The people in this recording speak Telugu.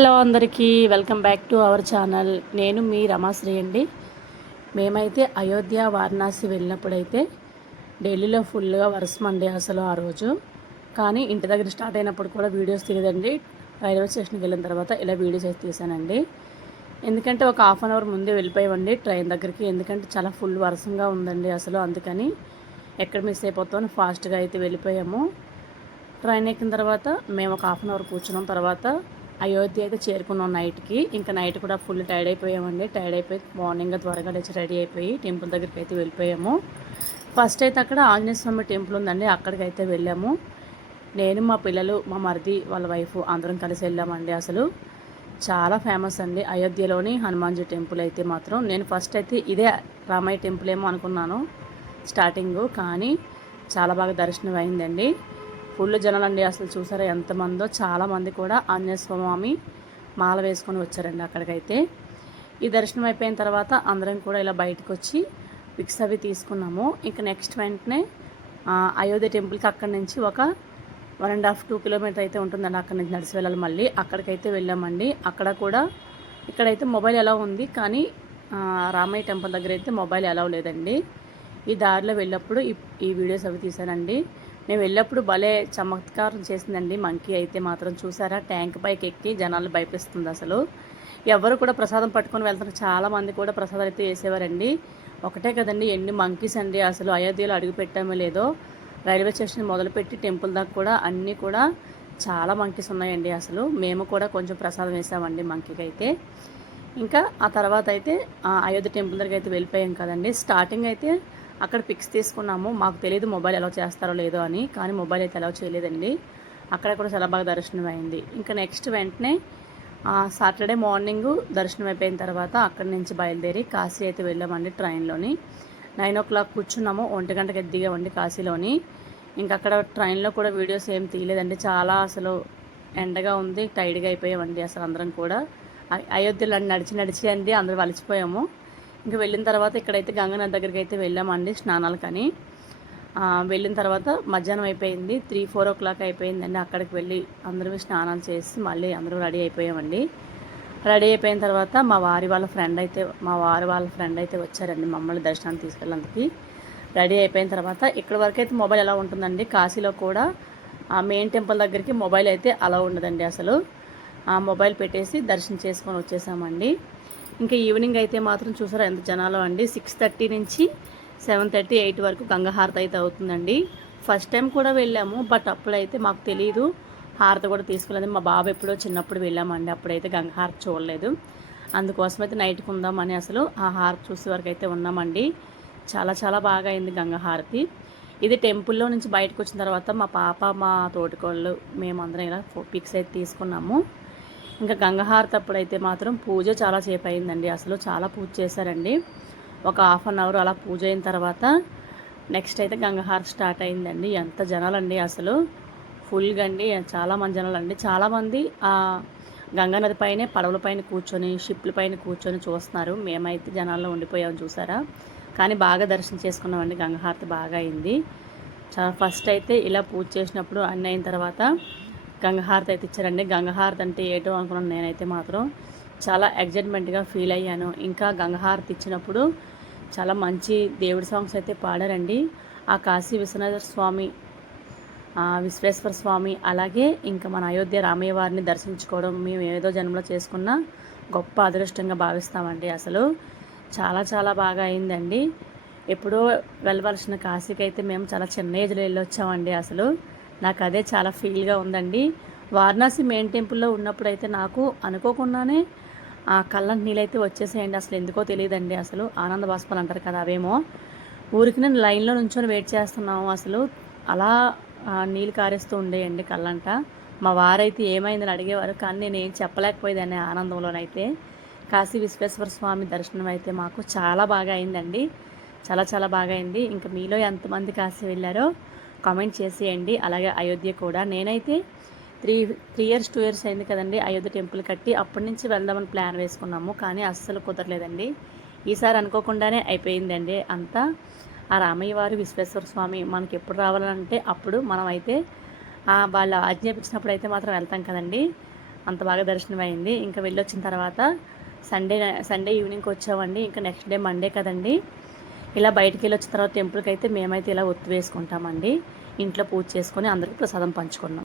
హలో అందరికీ welcome back to our channel. నేను మీ రమాశ్రీ అండి. మేమైతే అయోధ్య వారణాసి వెళ్ళినప్పుడైతే ఢిల్లీలో ఫుల్గా వర్షం అండి అసలు ఆ రోజు. కానీ ఇంటి దగ్గర స్టార్ట్ అయినప్పుడు కూడా వీడియోస్ తీయదండి. రైల్వే స్టేషన్కి వెళ్ళిన తర్వాత ఇలా వీడియోస్ అయితే తీసానండి. ఎందుకంటే ఒక హాఫ్ అన్ అవర్ ముందే వెళ్ళిపోయామండి ట్రైన్ దగ్గరికి. ఎందుకంటే చాలా ఫుల్ వర్షంగా ఉందండి అసలు. అందుకని ఎక్కడ మిస్ అయిపోతామని ఫాస్ట్గా అయితే వెళ్ళిపోయాము. ట్రైన్ ఎక్కిన తర్వాత మేము ఒక హాఫ్ అన్ అవర్ కూర్చున్నాం. తర్వాత అయోధ్య అయితే చేరుకున్నాం నైట్కి. ఇంకా నైట్ కూడా ఫుల్ టైర్డ్ అయిపోయామండి. టైర్డ్ అయిపోయి మార్నింగ్ త్వరగా లేచి రెడీ అయిపోయి టెంపుల్ దగ్గరికి అయితే వెళ్ళిపోయాము. ఫస్ట్ అయితే అక్కడ ఆంజనేయ స్వామి టెంపుల్ ఉందండి, అక్కడికి అయితే వెళ్ళాము. నేను, మా పిల్లలు, మా మరిది వాళ్ళ వైఫ్ అందరం కలిసి వెళ్ళామండి. అసలు చాలా ఫేమస్ అండి అయోధ్యలోని హనుమాన్జీ టెంపుల్ అయితే మాత్రం. నేను ఫస్ట్ అయితే ఇదే రామయ్య టెంపుల్ ఏమో అనుకున్నాను స్టార్టింగు, కానీ చాలా బాగా దర్శనం అయిందండి. ఫుల్ జనాలండి అసలు. చూసారా ఎంతమందో. చాలామంది కూడా ఆంజనేయ స్వామి మాల వేసుకొని వచ్చారండి అక్కడికైతే. ఈ దర్శనం అయిపోయిన తర్వాత అందరం కూడా ఇలా బయటకు వచ్చి పిక్స్ అవి తీసుకున్నాము. ఇంకా నెక్స్ట్ వెంటనే అయోధ్య టెంపుల్కి అక్కడి నుంచి ఒక 1.5-2 కిలోమీటర్ అయితే ఉంటుందండి. అక్కడి నుంచి నడిచి వెళ్ళాలి. మళ్ళీ అక్కడికైతే వెళ్ళామండి. అక్కడ కూడా ఇక్కడైతే మొబైల్ ఎలా ఉంది, కానీ రామయ్య టెంపుల్ దగ్గర అయితే మొబైల్ ఎలా లేదండి. ఈ దారిలో వెళ్ళినప్పుడు ఈ వీడియోస్ అవి తీసానండి. మేము వెళ్ళినప్పుడు భలే చమత్కారం చేసిందండి మంకీ అయితే మాత్రం. చూసారా ట్యాంక్ పైకి ఎక్కి జనాలు భయపిస్తుంది అసలు. ఎవరు కూడా ప్రసాదం పట్టుకొని వెళ్తారు. చాలామంది కూడా ప్రసాదం అయితే వేసేవారండి. ఒకటే కదండి ఎన్ని మంకీస్ అండి అసలు. అయోధ్యలో అడుగు పెట్టామో లేదో రైల్వే స్టేషన్ మొదలుపెట్టి టెంపుల్ దాకా కూడా అన్నీ కూడా చాలా మంకీస్ ఉన్నాయండి అసలు. మేము కూడా కొంచెం ప్రసాదం వేసామండి మంకీకి అయితే. ఇంకా ఆ తర్వాత అయితే అయోధ్య టెంపుల్ దగ్గరికి అయితే వెళ్ళిపోయాం కదండి. స్టార్టింగ్ అయితే అక్కడ పిక్స్ తీసుకున్నాము. మాకు తెలియదు మొబైల్ ఎలా చేస్తారో లేదో అని, కానీ మొబైల్ అయితే ఎలా చేయలేదండి. అక్కడ కూడా చాలా బాగా దర్శనం అయింది. ఇంకా నెక్స్ట్ వెంటనే సాటర్డే మార్నింగ్ దర్శనం అయిపోయిన తర్వాత అక్కడి నుంచి బయలుదేరి కాశీ అయితే వెళ్ళామండి ట్రైన్లోని. 9 o'clock కూర్చున్నాము. 1 గంటకి దిగామండి కాశీలోని. ఇంకా అక్కడ ట్రైన్లో కూడా వీడియోస్ ఏం తీయలేదండి. చాలా అసలు ఎండగా ఉంది, టైర్డ్గా అయిపోయామండి అసలు అందరం కూడా. అయోధ్యలో నడిచి నడిచి అండి అందరూ అలసిపోయాము. ఇంకా వెళ్ళిన తర్వాత ఇక్కడైతే గంగానది దగ్గరికి అయితే వెళ్ళామండి స్నానాలకని. వెళ్ళిన తర్వాత మధ్యాహ్నం అయిపోయింది, 3-4 o'clock అయిపోయిందండి. అక్కడికి వెళ్ళి అందరూ స్నానాలు చేసి మళ్ళీ అందరూ రెడీ అయిపోయామండి. రెడీ అయిపోయిన తర్వాత మా వారి వాళ్ళ ఫ్రెండ్ అయితే వచ్చారండి మమ్మల్ని దర్శనానికి తీసుకెళ్ళడానికి. రెడీ అయిపోయిన తర్వాత ఇక్కడ వరకు అయితే మొబైల్ ఎలా ఉంటుందండి. కాశీలో కూడా మెయిన్ టెంపుల్ దగ్గరికి మొబైల్ అయితే అలా ఉండదండి అసలు. మొబైల్ పెట్టేసి దర్శనం చేసుకొని వచ్చేసామండి. ఇంకా ఈవినింగ్ అయితే మాత్రం చూసారా ఎంత జనాలో అండి. 6:30 నుంచి 7:30, 8 వరకు గంగా హారతి అయితే అవుతుందండి. ఫస్ట్ టైం కూడా వెళ్ళాము, బట్ అప్పుడైతే మాకు తెలియదు హారతి కూడా తీసుకోలేదు. మా బాబు ఎప్పుడో చిన్నప్పుడు వెళ్ళామండి, అప్పుడైతే గంగా హారతి చూడలేదు. అందుకోసం అయితే నైట్కి ఉందామని అసలు ఆ హారతి చూసే వరకు అయితే ఉన్నామండి. చాలా చాలా బాగా అయింది గంగా హారతి. ఇది టెంపుల్లో నుంచి బయటకు వచ్చిన తర్వాత మా పాప, మా తోటికోళ్ళు, మేమందరం ఇలా పిక్స్ అయితే తీసుకున్నాము. ఇంకా గంగాహారతి అప్పుడైతే మాత్రం పూజ చాలా సేపు అయిందండి అసలు. చాలా పూజ చేశారండి. ఒక హాఫ్ అన్ అవర్ అలా పూజ అయిన తర్వాత నెక్స్ట్ అయితే గంగాహారతి స్టార్ట్ అయిందండి. ఎంత జనాలండి అసలు. ఫుల్గా అండి, చాలామంది జనాలండి. చాలామంది గంగానది పైనే పడవల పైన కూర్చొని, షిప్ల పైన కూర్చొని చూస్తున్నారు. మేమైతే జనాల్లో ఉండిపోయాము చూసారా. కానీ బాగా దర్శనం చేసుకున్నామండి. గంగాహారతి బాగా అయింది. ఫస్ట్ అయితే ఇలా పూజ చేసినప్పుడు అన్నీ అయిన తర్వాత గంగాహారతి అయితే ఇచ్చారండి. గంగాహారతి అంటే ఏటో అనుకున్నాను నేనైతే మాత్రం. చాలా ఎగ్జైట్మెంట్గా ఫీల్ అయ్యాను. ఇంకా గంగాహారతి ఇచ్చినప్పుడు చాలా మంచి దేవుడి సాంగ్స్ అయితే పాడారండి. ఆ కాశీ విశ్వనాథ స్వామి, విశ్వేశ్వర స్వామి, అలాగే ఇంకా మన అయోధ్య రామయ్య వారిని దర్శించుకోవడం మేము ఏదో జన్మలో చేసుకున్న గొప్ప అదృష్టంగా భావిస్తామండి అసలు. చాలా చాలా బాగా అయిందండి. ఎప్పుడో వెళ్ళవలసిన కాశీకి అయితే మేము చాలా చిన్న ఏజ్లో వెళ్ళొచ్చామండి అసలు. నాకు అదే చాలా ఫీల్గా ఉందండి. వారణాసి మెయిన్ టెంపుల్లో ఉన్నప్పుడైతే నాకు అనుకోకుండానే కళ్ళంటి నీళ్ళైతే వచ్చేసేయండి. అసలు ఎందుకో తెలియదండి అసలు. ఆనంద బాష్పాలు అంటారు కదా, అవేమో. ఊరికి నేను లైన్లో నుంచొని వెయిట్ చేస్తున్నాము అసలు. అలా నీళ్ళు కారేస్తూ ఉండేయండి కళ్ళంట. మా వారైతే ఏమైందని అడిగేవారు, కానీ నేను ఏం చెప్పలేకపోయేదాన్ని ఆనందంలోనైతే. కాశీ విశ్వేశ్వర స్వామి దర్శనం అయితే మాకు చాలా బాగా అయిందండి. చాలా చాలా బాగా అయింది. ఇంకా మీలో ఎంతమంది కాశీ వెళ్ళారో కామెంట్ చేసేయండి. అలాగే అయోధ్య కూడా. నేనైతే 3 years 2 years అయింది కదండి అయోధ్య టెంపుల్ కట్టి. అప్పటి నుంచి వెళ్దామని ప్లాన్ వేసుకున్నాము, కానీ అస్సలు కుదరలేదండి. ఈసారి అనుకోకుండానే అయిపోయిందండి అంతా. ఆ రామయ్య వారు, విశ్వేశ్వర స్వామి మనకి ఎప్పుడు రావాలంటే అప్పుడు మనమైతే వాళ్ళు ఆజ్ఞాపించినప్పుడు అయితే మాత్రం వెళ్తాం కదండి. అంత బాగా దర్శనం అయింది. ఇంకా వెళ్ళొచ్చిన తర్వాత సండే ఈవినింగ్కి వచ్చామండి. ఇంకా నెక్స్ట్ డే మండే కదండి. ఇలా బయటికి వెళ్ళి వచ్చిన తర్వాత టెంపుల్కి అయితే మేమైతే ఇలా ఒత్తు వేసుకుంటామండి. ఇంట్లో పూజ చేసుకొని అందరికీ ప్రసాదం పంచుకున్నాం.